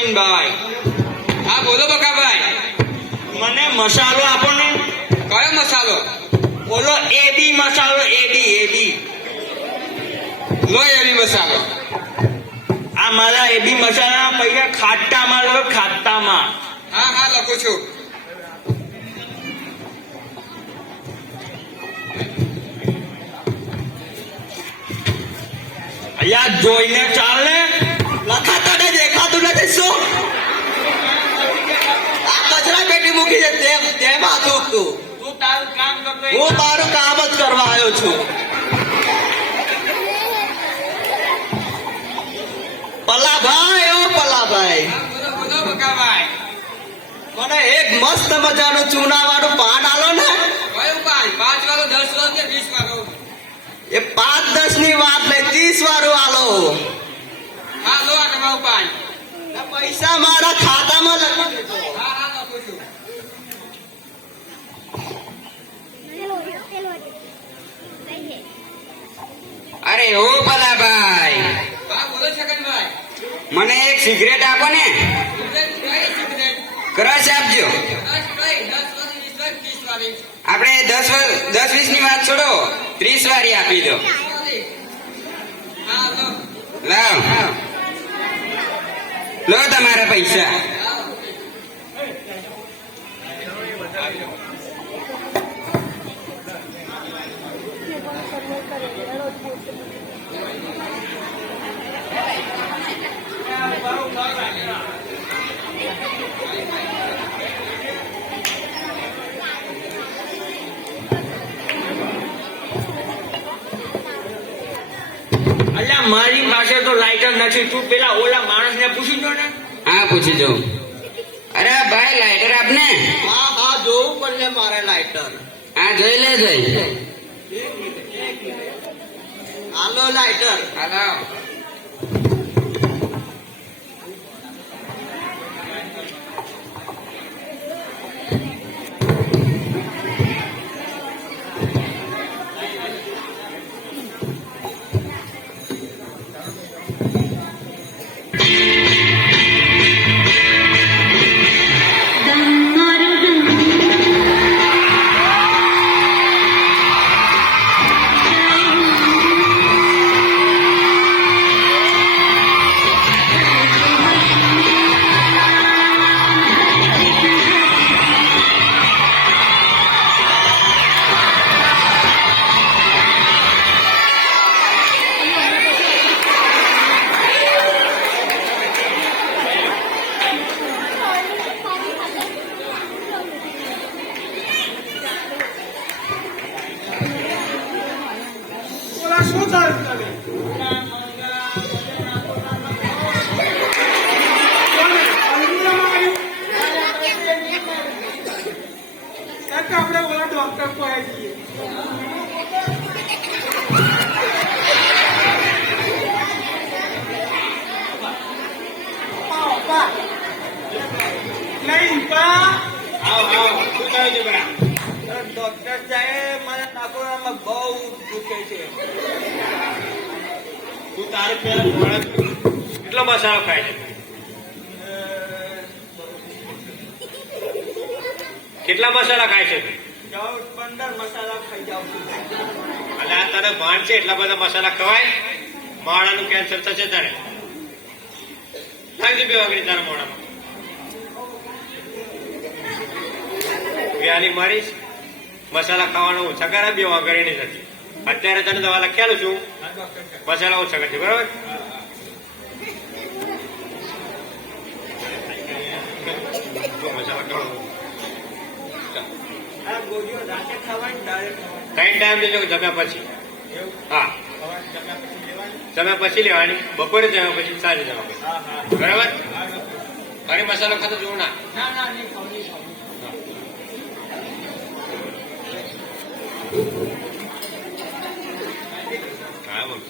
ગોવિંદભાઈ. હા બોલો બકાભાઈ. મને મસાલો આપો ને. કયો મસાલો? બોલો એબી મસાલો. એબી લો એવી મસાલો. આ મારા એબી મસાલા પૈસા ખાટામાં લો, ખાટામાં. હા હા લખું છું. અલ્યા જોઈને ચાલે, લખાતા ને દેખાતું નથી શું? આ કચરા પેટી મૂકી છે તેમાં હતું તું. તું તારું કામ કરતો હું મારું કામ જ કરવા આવ્યો છું. પલાભાઈ, ઓ પલાભાઈ, બોલો બોલો બકાભાઈ. મને એક મસ્ત મજાનું ચૂના વાળું પાન આલો ને. કયું પાન? 5 વાળો, 10 વાળો કે 20 વાળો? એ 5-10 ની વાત નહીં, 30 વાળું આલો. હા લો આ તમારું પાન. આ પૈસા મારા ખાતામાં લખી દેજો. હા હા લખું છું. અરે ઓ ભલાભાઈ, હા બોલો છગનભાઈ. મને એક સિગરેટ આપો ને. સિગરેટ કઈ સિગરેટ? ક્રશ આપજો. 10 કઈ? 10 વાળી, 20 વાળી, 30 વાળી? આપણે 10-20 ની વાત છોડો, 30 વાળી આપી દો. 30 વાળી. હા લો. લાવ લો તમારા પૈસા. અલ્યા મારી પાસે તો લાઇટર નથી. તું પેલા ઓલા માણસને પૂછી જો ને. હા પૂછી જાઉં. અરે ભાઈ લાઇટર આપને. હા હા જોવું પડશે મારે લાઇટર. હા જોઈ લે જોઈ. હાલો લાઇટર. હાલો. આપણે ઓલા ડોક્ટર પાસે જઈએ. નહીં પા. આવ શું થયું છે બરા? ડોક્ટર સાહેબ મારા નાકોરામાં બહુ દુખે છે. તું તારે પેલા કેટલો મસાલો ખાય છે? કેટલા મસાલા ખાય છે? 15 મસાલા ખાઈ જાઉં છું. અને આ તને ભાન છે એટલા બધા મસાલા ખવાય? માળાનું કેન્સર થશે તારે. લાગી બે વાગડી તારા મોઢામાં. વ્યાલી મારીશ. મસાલા ખાવાનો ઓછા કરે, બે વાગડી નહીં થતી. અત્યારે તને દવા લખેલું છું, મસાલા ઓછા કરશે બરાબર? મસાલા ખાવાનું 3 ટાઈમ લેજો જમ્યા પછી. હા જમ્યા પછી લેવાની, બપોરે જમ્યા પછી, સાંજે જમ્યા પછી બરાબર? અને મસાલો ખાતો જોવું ના. હા બોલ.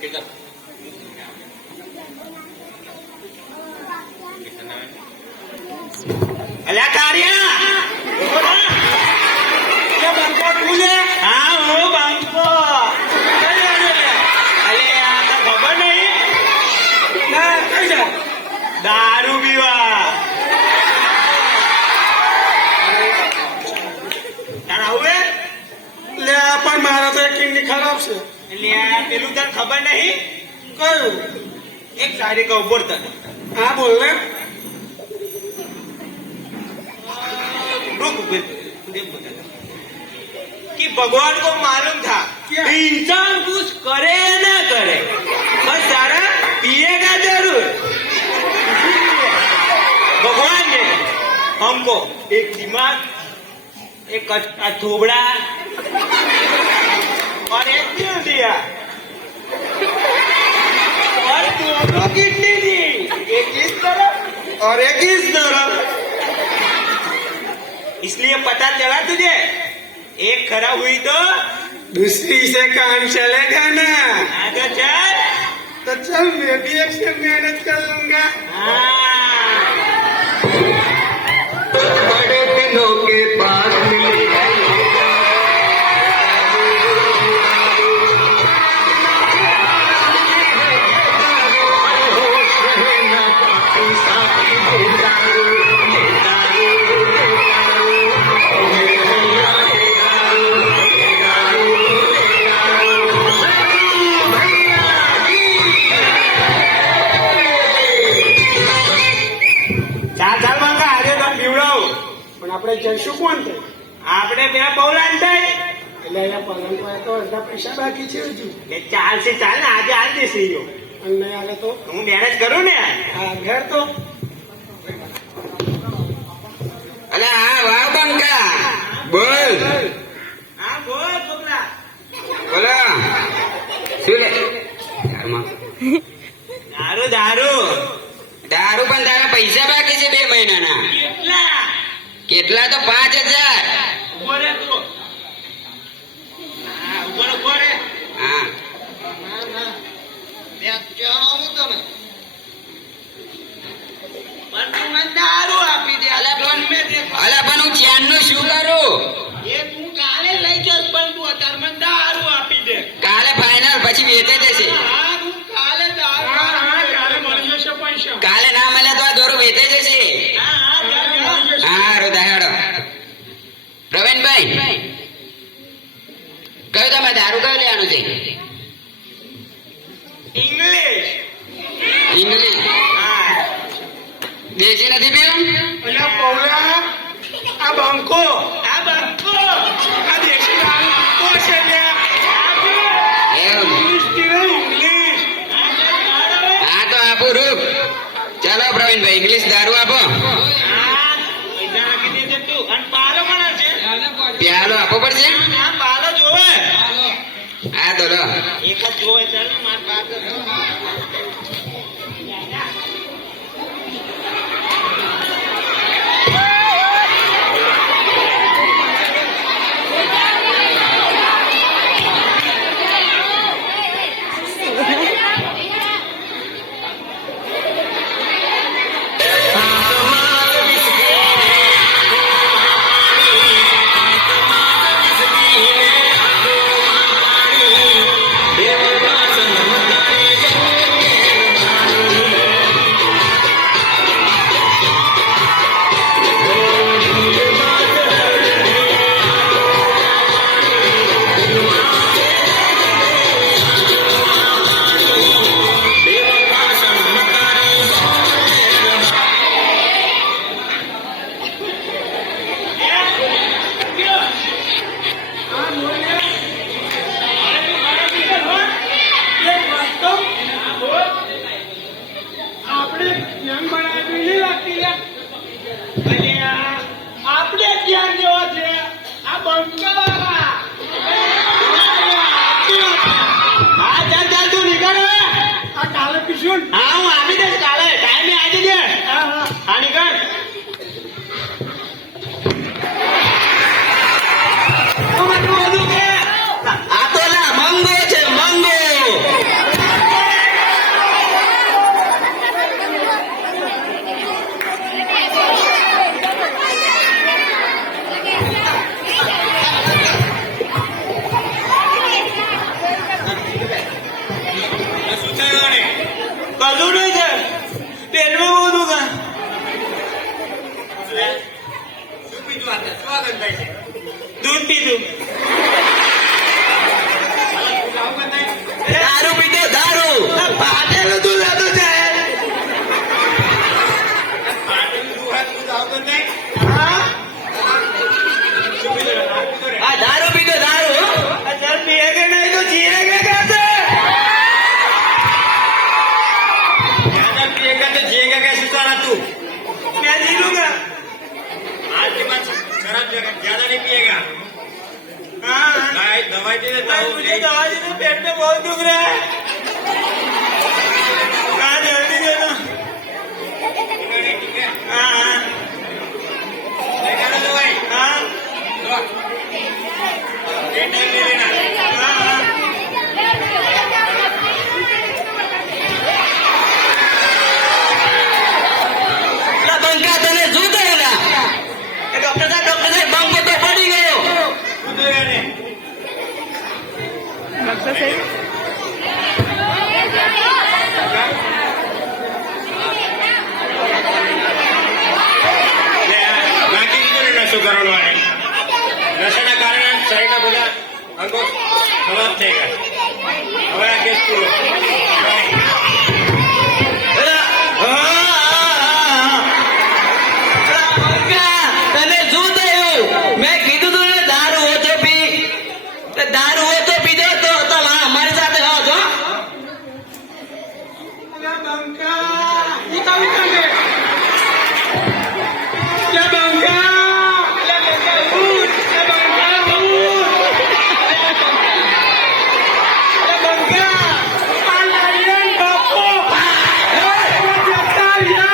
કેટલા અલ્યા કારિયા બંકો તું લે. હા હું બંકો. અલે આ તો ખબર નહીં દારૂ પીવા. તારા આવું હે? લે પણ મારા તો કિડની ખરાબ છે. એટલે આ પેલું તને ખબર નહીં? કયું? એક તારીખ ઉભો તને હા બોલ ને. रुक कि भगवान को मालूम था क्या? इंसान कुछ करे या ना करे पर सारा पिएगा जरूर. भगवान ने हमको एक दिमाग, एक थोबड़ा और एक दिल दिया और दोनों किडनी दी, एक इस तरफ और एक इस तरफ. इसलिए पता चला तुझे एक खराब हुई तो दूसरी से काम चलेगा ना. आगे चल. तो चल मैं भी एक से मेहनत कर लूंगा. बड़े दिनों के बाद मिली है પણ આપણે જઈશું કોણ છે? આપણે પેલા બહુલાન થાય એટલે અહીંયા પલંગ પર તો અડધા પૈસા બાકી છે હજુ. કે ચાલશે ચાલ ને આજે હાલ દેશે યો. અને નહીં હાલે તો હું મેનેજ કરું ને. હા ઘેર તો અલે હા વાવ બંકા બોલ હા બોલ છોકરા. બોલો શું લે યારમાં દારૂ દારૂ દારૂ પણ તારા પૈસા બાકી છે 2 મહિનાના. કેટલા? કેટલા તો 5000. ઉભો રે તું. હા ઉભો રે. હા પણ તું મને દારૂ આપી દે. અલા પણ હું ચાંદનું શું કરું? એ તું કાલે લઈ જશ પણ તું અત્યારે મને દારૂ આપી દે. કાલે ફાઇનલ પછી વેચે જશે. હા તું કાલે દારૂ આપી દે. કાલે મળી જશે પૈસા. કાલે ના મળે તો આ દોરું વેચે જશે. હા હા જા. હા રોદાહેડો પ્રવીણભાઈ કયું તમે દારૂ કયું લેવાનું છે? ઇંગ્લિશ. ઇંગ્લિશ હા દેશી નથી પીવું? એટલે પૌલા આ બંકો આ બંકો. આ દેશી દારૂ બંકો છે ને. એવું ઇંગ્લિશ પીવે ઇંગ્લિશ. હા તો આપો રૂપ. ચાલો પ્રવીણભાઈ ઇંગ્લિશ દારૂ આપો. હા પૈસા નાખી દેજે તું. અને પાલો પણ છે. પ્યાલો આપવો પડશે. હા પાલો જોવે. હા તો લો એક જ જોવે ચાલ ને માર પાસે. આપણે ધ્યાન બનાવી નહીં લાગતી લે. આપણે ક્યાં જેવા છે આ બંકાવાળા. હા ચાલ ચાલ તું નીકળ હવે. આ કાલે પીશું ને. હા હું આપી દઈશ કાલે ટાઈમે આવી જજે. હા હા હા નીકળ. આ તો ના મંગો છે મંગો. કશું નહીં છે પેલું બધું હવા ગંધાય છે દૂધ પીધું. આવું ગંધાય દારૂ પીધો દારૂ. ફાટેલું દૂધ હતું સાહેબ. આવું ગંધાય હા? શું પીધું રે? દારૂ પીધો રે? આ દારૂ પીધો દારૂ. અચ્છા, पिएगे नहीं तो जिएगे कैसे? ज्यादा पिएगा तो जिएगा कैसे साला तू मैं जी लूंगा. आज के बाद शराब ज्यादा नहीं पिएगा हाँ. भाई दवाई दे देता भाई, हूँ मुझे दवा दे दो, पेट में बहुत दुख रहा है. हाँ, जल्दी दे दो. ठीक है हाँ, हाँ. लेकर आ दवाई हाँ, लो। एक टाइम ले लेना हाँ, हाँ. પેલા બંકા તને શું થયેલા? એ ડોક્ટર સાહેબ બંકો તો પડી ગયો. ઉધેगा नहीं લે આ નાખી દીધું ને નશો કરવાનો આને નશાના કારણે શરીરના બધા અંગો ખરાબ થઈ ગયા હવે આ કેસ પૂરો તને શું થયું? મેં કીધું તું ને દારૂ ઓછો પી. તે દારૂ ઓછો પીધો તો તમે અમારી સાથે આવો છો. अरे बंका, ये क्या लिखा है? अरे बंका, अरे बंका उठ, अरे बंका उठ, अरे बंका, पालायन बापू, अरे जतारिया,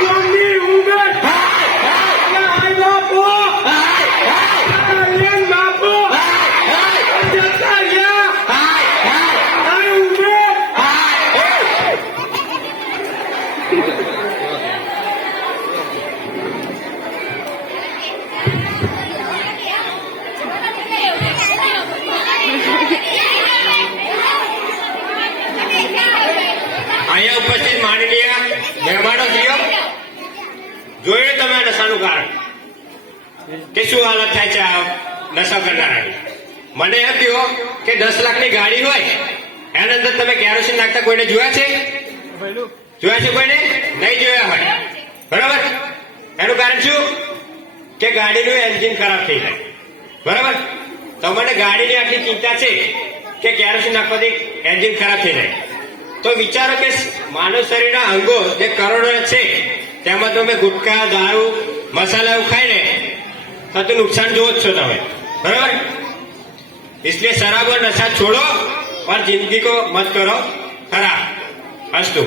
जोनी उमर, अरे हाय बापू, पालायन बापू, जतारिया, हाय उमर. અહીંયા ઉપસ્થિત માનનીય મહેમાનો થયો જોયું તમે આ નશાનું કારણ કે શું હાલત થાય છે આ નશા કરનારાની મને એમ કહો કે 10 લાખની ગાડી હોય એના અંદર તમે કેરોસીન નાખતા કોઈને જોયા છે કોઈને નહીં જોયા હોય બરાબર એનું કારણ શું કે ગાડીનું એન્જિન ખરાબ થઈ જાય બરાબર તમને ગાડીની આટલી ચિંતા છે કે કેરોસીન નાખવાથી એન્જિન ખરાબ થઈ જાય તો વિચારો કે માનવ શરીરના અંગો જે કરોડો છે તેમાં તમે ગુટખા દારૂ મસાલા એવું ખાઈને થતું નુકસાન જોવો જ છો તમે બરાબર इसलिए शराब और नशा छोड़ो और जिंदगी को मत करो खराब अस्तु